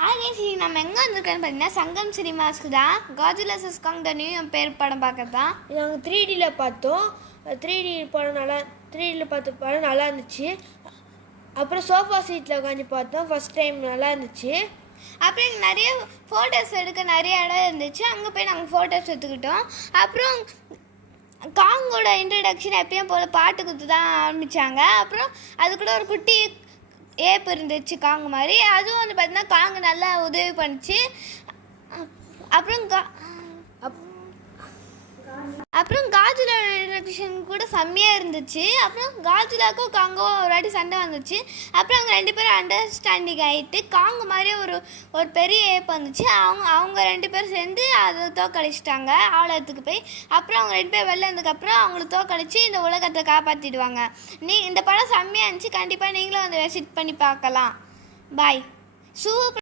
சரி நம்ம எங்கே வந்திருக்கோன்னு பார்த்தீங்கன்னா சங்கம் சினிமாஸ்க்கு தான். Godzilla vs Kong the new empire படம் பார்க்க தான். நாங்கள் 3Dயில் பார்த்தோம். 3D பார்த்த படம் நல்லா இருந்துச்சு. அப்புறம் சோஃபா சீட்டில் உட்காந்து பார்த்தோம். ஃபஸ்ட் டைம் நல்லா இருந்துச்சு. அப்புறம் எங்களுக்கு நிறைய ஃபோட்டோஸ் எடுக்க நிறைய இடம் இருந்துச்சு. அங்கே போய் நாங்கள் ஃபோட்டோஸ் எடுத்துக்கிட்டோம். அப்புறம் காங்கோட இன்ட்ரடக்ஷன் எப்பயும் போல் பாட்டு கொடுத்து தான் ஆரம்பித்தாங்க. அப்புறம் அது கூட ஒரு குட்டி ஏப் இருந்துச்சு காங் மாதிரி. அதுவும் வந்து பார்த்தீங்கன்னா காங்கு நல்லா உதவி பண்ணிச்சு. அப்புறம் காஜிலா இன்ட்ரடக்ஷன் கூட செம்மையாக இருந்துச்சு. அப்புறம் காஜிலாக்கும் காங்கோ ஒரு வாட்டி சண்டை வந்துச்சு. அப்புறம் அவங்க 2 பேரும் அண்டர்ஸ்டாண்டிங் ஆகிட்டு காங்கு மாதிரியே ஒரு பெரிய ஏப் வந்துச்சு. அவங்க 2 பேரும் சேர்ந்து அதை தோக்கடிச்சிட்டாங்க ஆலயத்துக்கு போய். அப்புறம் அவங்க 2 பேர் வெளில இருந்ததுக்கப்புறம் அவங்கள தோக்கடிச்சு இந்த உலகத்தை காப்பாற்றிடுவாங்க. இந்த படம் செம்மையாக இருந்துச்சு. கண்டிப்பாக நீங்களும் வந்து விசிட் பண்ணி பார்க்கலாம். பாய். சூப்பர்.